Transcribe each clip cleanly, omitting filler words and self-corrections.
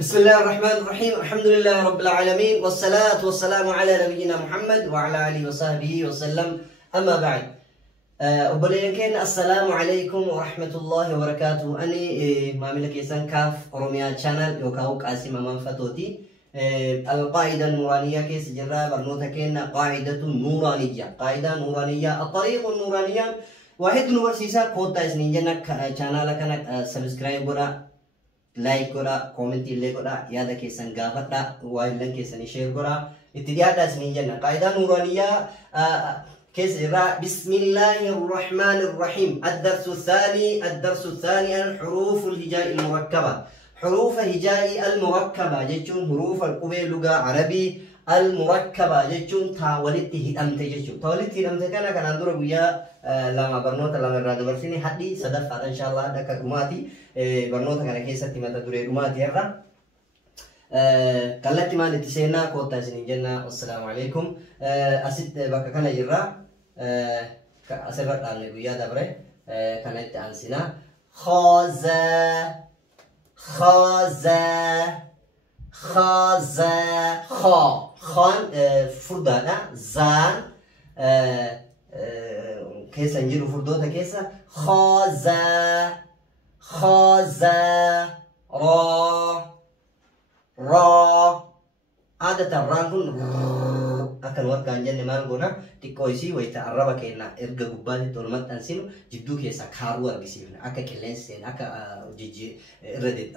بسم الله الرحمن الرحيم. الحمد لله رب العالمين والصلاة والسلام على نبينا محمد وعلى آله وصحبه وسلم. أما بعد وبلينكين السلام عليكم ورحمة الله وبركاته. أني معاملك يسان كاف أروميا channel يوكاو قاسم أمام فتوتي القاعدة النورانية كيس جرا برنوتا كينا قاعدة نورانية. قاعدة نورانية الطريق النورانية واحد نورسيسا كوتا اسنين جنك channel كانك سبسكرايب ورا like goda, comment ille goda, yada kesan gafata, wailan kesan share goda. Ittidiada ismin janna. Qaida nuraniya kesira Bismillahirrahmanirrahim. الدرس الثاني الحروف الهجائية المركبة. حروف هجائية المركبة جتون حروف القبيل لغة عربي المركبة جتون تاولته أمت جتون. تاولته أمت كان عندنا ويا لما برنوت لما راد برسيني حدي صدف إن شاء الله دك روماتي برنوت كان كيسة تيمة تدري روماتي يرى كلتي ما نتسينا كوتا سنجنا. والسلام عليكم. أسد بك كان يرى أسرت على ويا دبره كانت أنسنا خازا خان فردانا زان كيسا نجيرو فردوتا كيسا خازا را عادة الرانكون akan warga anjan memang guna tikoisi waita araba kena erga gubani tolmat ansinu jiddu kesa karuar gisina aka kelensen aka jiji redit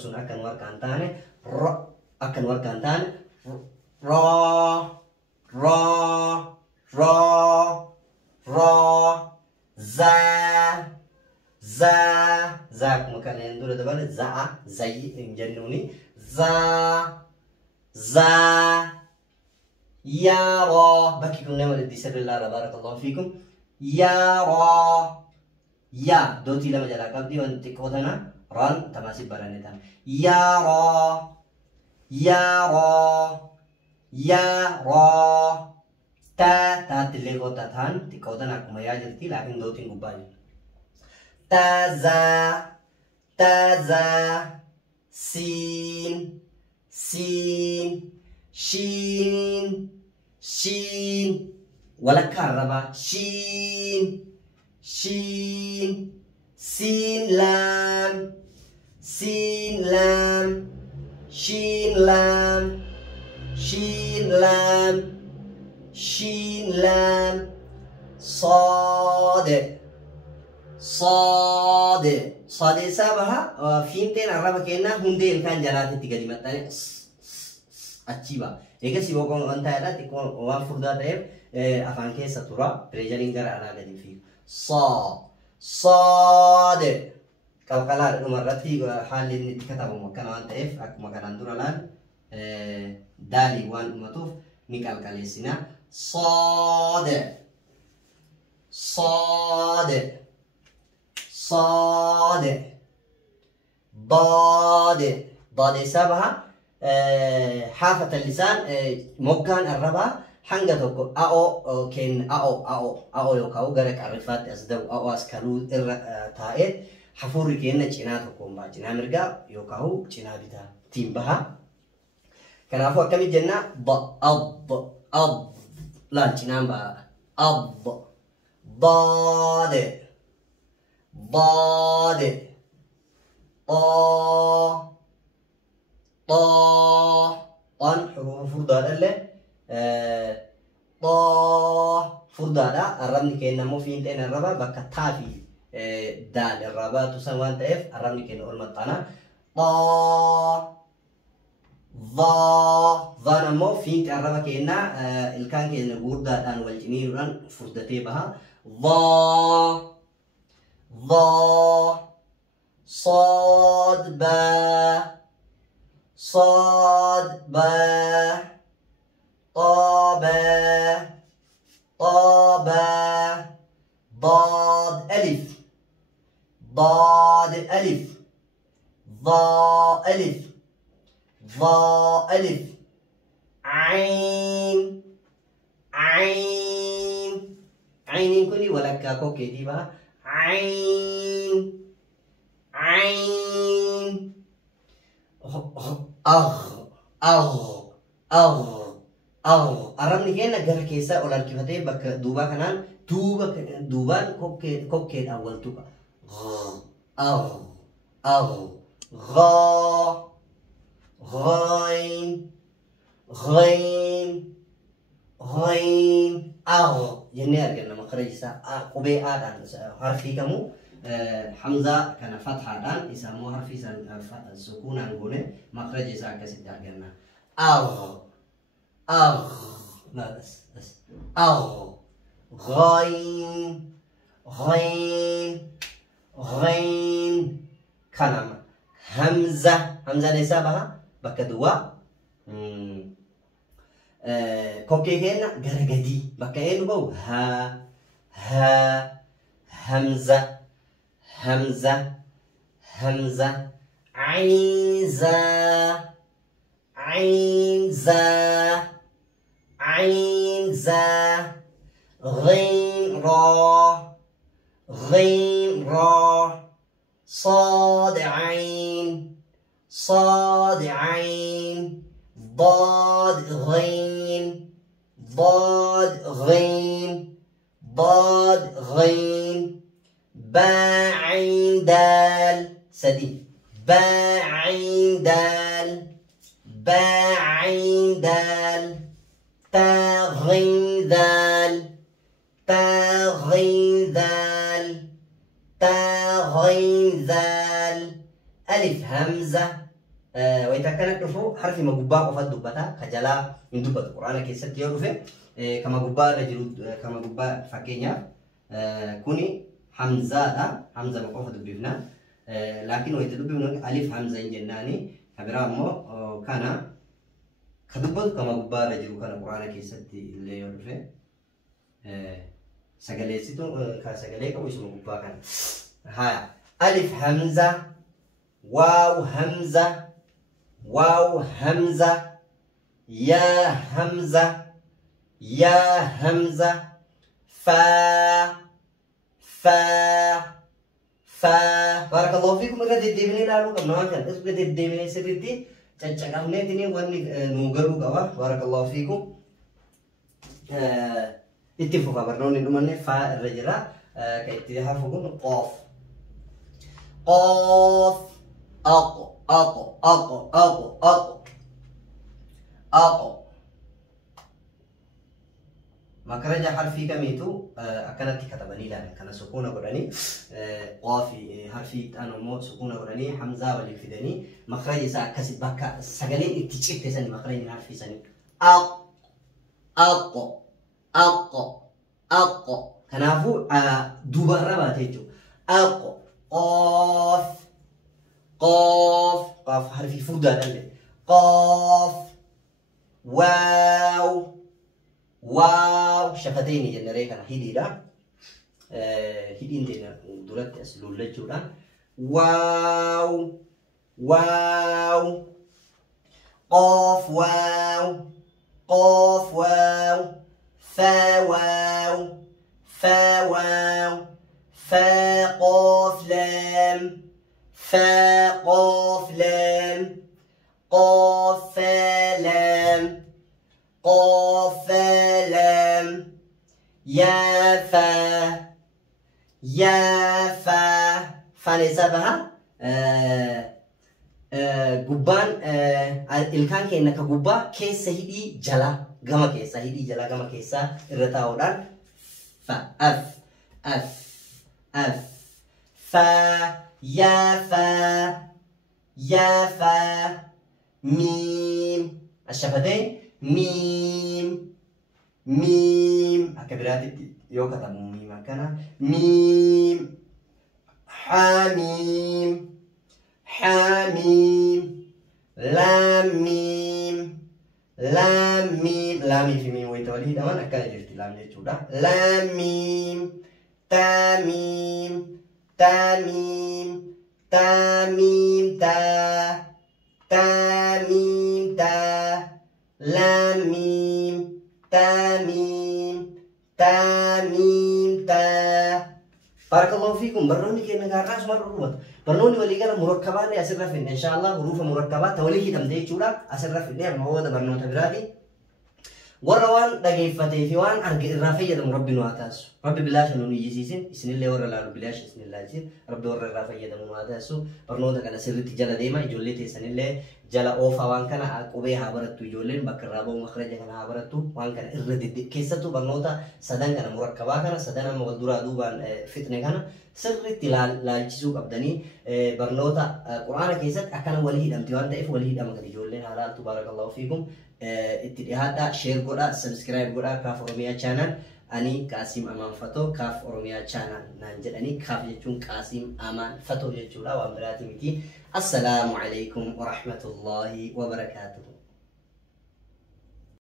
sun akan warga antane akan warga antane ra za makan yang dulu teman zai injannuni za يا را بكي كنا ولد سر الله بارك الله فيكم. يا را يا دوتي لما جلا قبدي وانت كودنا ران تماسي برانيتان. يا را تا تلقو تاتان تكودنا كما يجرتي لكن دوتي غبالي. تازا شين ولا كهرباء سين لام صاد سابها فينتين عربا كينا هندين كان جلاتي تيجي متاني أچيبا إيجا سيبوكم أنتايلا تكون وان فردا تيب أفان كيسا ترى بريجرينجر على قديم فيه صاد كالكالار نمرتي حال اللي كتبه مكان وان تيف أك مكان عندنا لان دالي وان مطوف نكال كاليسنا صاد ضاد سبعة حافة اللسان مكان الربا حنجتك أو كن أو يوكاو غرق عرفات أصدق أو أسكالو تائد حفوري كينا جناتكم با جنا مرجع يوكاو جنا بيتا تيم بها كان أفوا كمي جنا أب لا جنا با أب ضاد طان حروف فردان اللي فردانا الرمي كأنه مو في إنتين الربا بكتافي دال الربا تسوان تف الرمي كأنه المطانا ضا مو في إنتين الربا كأنه الكان كأنه فردان والجنين فردتي بها ضا صاد با طابا ضاد ألف ضا ألف عين كوني ولا كاكو كتيبا عين Arabni keenya gara keessaa ol harkifatee bakka duubaa kanaan duubaan kokkeedhaan wal tuqa. Jennee arganna makara isaa qubee aadhaan harfii kamuu hamzaa kana fathaadhaan isaa immoo harfii sukuunaan goone makara isaa akkasitti arganna. غين كلمة همزة ليس بها بكدوا كوكي كنا غرغدي بكاين بو ها همزة عين زا غين را صاد عين ضاد غين باء عين دال سدي باء عين دال تا غين دال ألف همزة وإذا كانت نفو حرف مجبا وفد دبتا كجلا من دبت القرآن كيسات يوفي كما جبا رجل كما جبا فكينيا كوني همزة مقوفة دبنا لكن وإذا دبنا ألف همزة جناني كبرامو كان كدبت كما جبا رجل كان القرآن كيسات اللي يوفي سجلي سيتو كسجلي كم اسمه جبا كان ها ألف همزة واو همزة يا همزة فا بارك الله فيكم mereka didemini lalu kenakan terus kita didemini sedikit cacak net ini wani nugaru kawa barakallahu fikum ittifu kabar non ini mana fa rajra kayak tiha fukun qaf makanya harfi kami itu akan dikatakan lah karena sukuna qurani qafi harfi anu mo sukuna qurani hamzah wal fidani makhraj sa kasib baka sagale itticite sani makhraj harfi sani kanafu dubara batejo قاف حرف فودا دله قاف واو شفتين جنري كان هيديدا هيدين دينا دولت اسلول لجودا واو قاف واو فا قاف لام قاف لام يا فا نسبها gubbaan ilkaan keenya ka gubbaa keessa hidhii jala gama keessa irra taa'uudhaan fa يا فا ميم الشفتين ميم أكبرات يو كتب ميم كنا ميم حاميم لام ميم في ميم ويتولي دمان أكاد جرت لام جودا لام ميم تاميم تا لام ميم تا Barakallahu fiikum. Barnoonni keenya gaarraas mar'uuma. Barnoonni walii gala murakkabaani asirra finne inshallah hurufa murakkabaata walii hidhamte jechuudha asirra finne amma booda barnoota biraati. Warra waan dhageeffatee fi waan arge irraa fayyadamu rabbi nu haa taasisu. Rabbi bilaasha nu iyyisiisin isinillee warra laalu bilaasha isinillee isin rabbi warra irraa fayyadamu nu haa taasisu. Barnoota kana sirriitti jala deema ijoollee teessanillee jala oofaa waan kana qubee haa barattu ijoolleen bakka irraa bahu makraja kana haa barattu waan kana irra keessattuu barnoota sadan kana murakkabaa kana sadan amma wal duraa duubaan fitne kana sirriitti laalchisuu qabdanii barnoota quraana keessatti akkana walii hidhamti waan ta'eef walii hidhama gadi ijoolleen haa laaltu barakallahu fiikum. Itti dhiyaadhaa share godhaa subscribe godhaa Kaaf Oromiyaa channel ani Qaasim Amaan Fatoo Kaaf Oromiyaa channel naan jedhanii Kaaf jechuun Qaasim Amaan Fatoo jechuudha waan biraati miti. Assalaamu alaykum wa rahmatullahi wa barakaatuh.